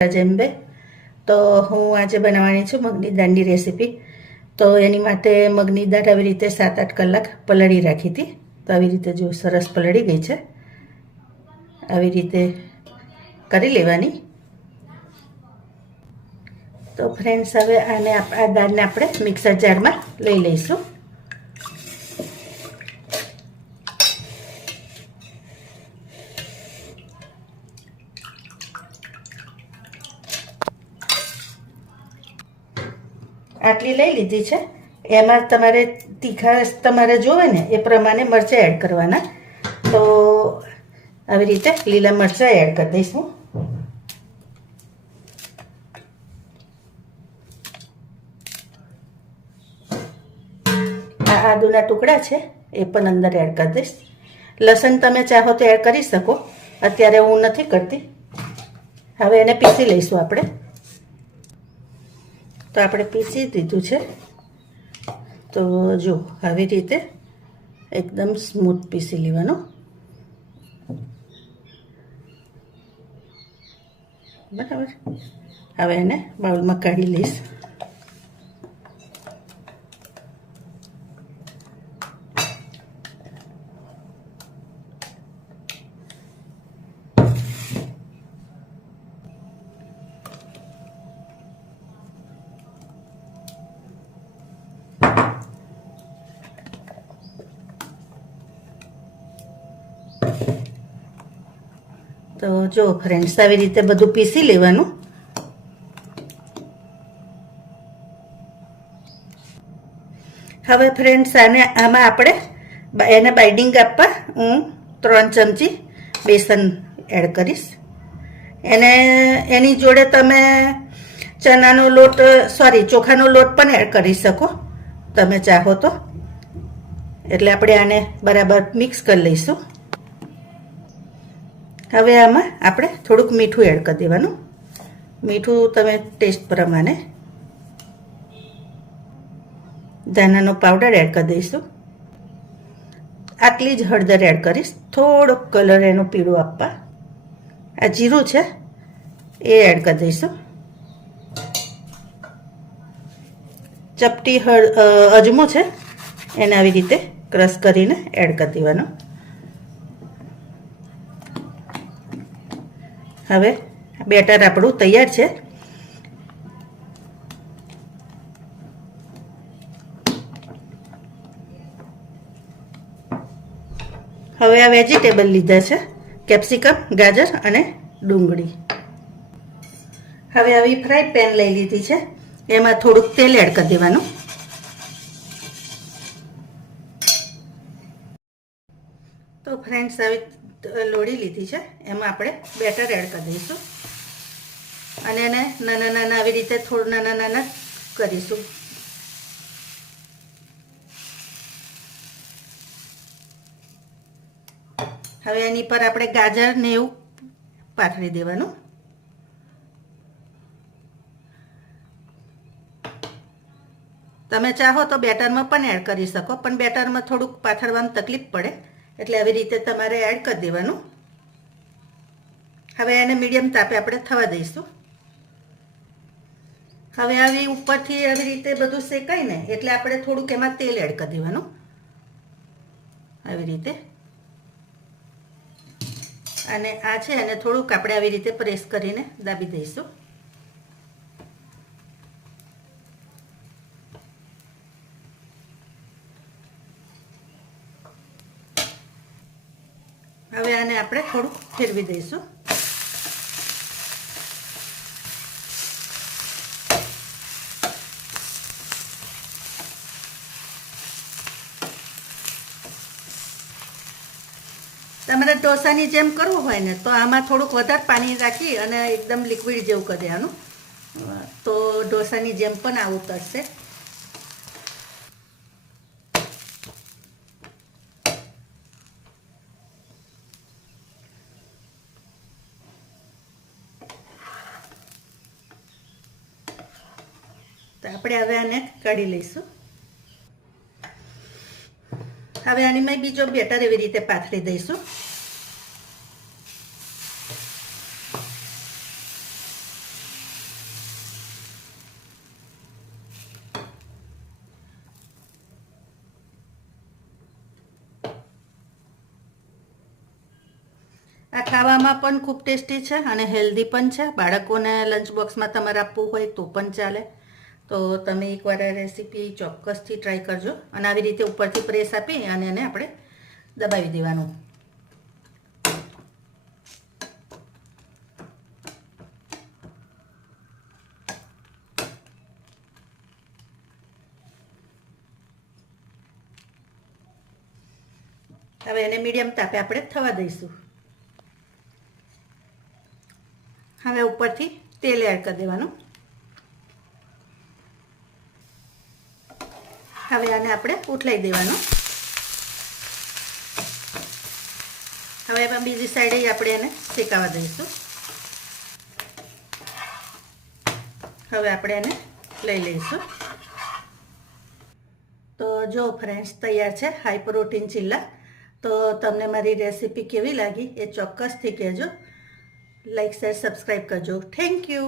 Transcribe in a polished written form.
જેમ્બે તો હું આજે બનાવવાની છું મગની દાળની રેસીપી। તો એની માટે મગની દાળ આવી રીતે 7-8 કલાક પલાળી રાખી હતી। તો આવી રીતે જો સરસ પલળી ગઈ છે, આવી રીતે કરી લેવાની। તો ફ્રેન્ડ્સ, હવે આ દાળને આપણે મિક્સર જારમાં લઈ લઈશું। આટલી લઈ લીધી છે। એમાં તમારે તીખાશ તમારે જોવે ને એ પ્રમાણે મરચાં એડ કરવાના। તો આવી રીતે લીલા મરચાં એડ કરી દઈશું। આ આદુના ટુકડા છે એ પણ અંદર એડ કરી દઈશ। લસણ તમે ચાહો તો એડ કરી શકો, અત્યારે હું નથી કરતી। હવે એને પીસી લઈશું આપણે। તો આપણે પીસી દીધું છે। તો જો આવી રીતે એકદમ સ્મૂથ પીસી લેવાનું, બરાબર। હવે એને બાઉલમાં કાઢી લઈશ। તો જો ફ્રેન્ડ્સ, આવી રીતે બધું પીસી લેવાનું। હવે ફ્રેન્ડ્સ, આમાં આપણે એને બાઇન્ડિંગ આપવા હું 3 ચમચી બેસન એડ કરીશ। એની જોડે તમે ચોખાનો લોટ પણ એડ કરી શકો તમે ચાહો તો। એટલે આપણે આને બરાબર મિક્સ કરી લઈશું। હવે આમાં આપણે થોડુંક મીઠું એડ કરી દેવાનું। મીઠું તમે ટેસ્ટ પ્રમાણે। ધાણાનો પાવડર એડ કરી દઈશું। આટલી જ હળદર એડ કરીશ, થોડોક કલર એનો પીળો આપવા। આ જીરું છે એ એડ કરી દઈશું। ચપટી અજમો છે એને આવી રીતે ક્રશ કરીને એડ કરી દેવાનો। હવે બેટર આપણું તૈયાર છે। હવે આ વેજીટેબલ લીધા છે, કેપ્સિકમ, ગાજર અને ડુંગળી। હવે આવી ફ્રાય પેન લઈ લીધી છે, એમાં થોડુંક તેલ એડ કરી દેવાનું। તો ફ્રેન્ડ્સ, આવી લોડી લીધી છે, એમાં આપણે બેટર એડ કરી દઈશું અને એને નાના નાના આવી રીતે થોડું નાના કરીશું। હવે એની પર આપણે ગાજર ને એવું પાથરી દેવાનું। તમે ચાહો તો બેટરમાં પણ એડ કરી શકો, પણ બેટરમાં થોડુંક પાથરવામાં તકલીફ પડે, એટલે આવી રીતે તમારે એડ કરી દેવાનું। હવે એને મીડિયમ તાપે આપણે થવા દઈશું। હવે આવી ઉપરથી આવી રીતે બધું શેકાય ને એટલે આપણે થોડુંક એમાં તેલ એડ કરી દેવાનું, આવી રીતે। અને આ છે એને થોડુંક આપણે આવી રીતે પ્રેસ કરીને દાબી દઈશું। હવે આને આપણે થોડુંક ફેરવી દઈશું। તમારે ઢોસાની જેમ કરવું હોય ને તો આમાં થોડુંક વધારે પાણી રાખી અને એકદમ લિક્વિડ જેવું કરી દેવાનું, તો ઢોસાની જેમ પણ આવું કરશે। તો આપણે હવે આને કાઢી લઈશું। હવે આની મેં બીજો બેટર એવી રીતે પાથરી દઈશું। આ ખાવામાં પણ ખૂબ ટેસ્ટી છે અને હેલ્ધી પણ છે. બાળકોને લંચ બોક્સમાં તમારે આપવું હોય તો પણ ચાલે. તો તમે એકવાર આ રેસીપી ચોક્કસથી ટ્રાય કરજો. અને આવી રીતે ઉપરથી પ્રેસ આપી અને એને આપણે દબાવી દેવાનું. હવે એને મીડિયમ તાપે આપણે થવા દઈશું. હવે ઉપરથી તેલ એડ કરી દેવાનું. હવે આને આપણે ઉથલાઈ દેવાનું. હવે એમાં બીજી સાઈડે આપણે એને શેકાવા દઈશું. હવે આપણે એને લઈ લઈશું. તો જો ફ્રેન્ડ્સ, તૈયાર છે હાઈ પ્રોટીન ચિલ્લા. તો તમને મારી રેસીપી કેવી લાગી એ ચોક્કસથી કહેજો. લાઈક, શેર, સબસ્ક્રાઈબ કરજો. Thank you.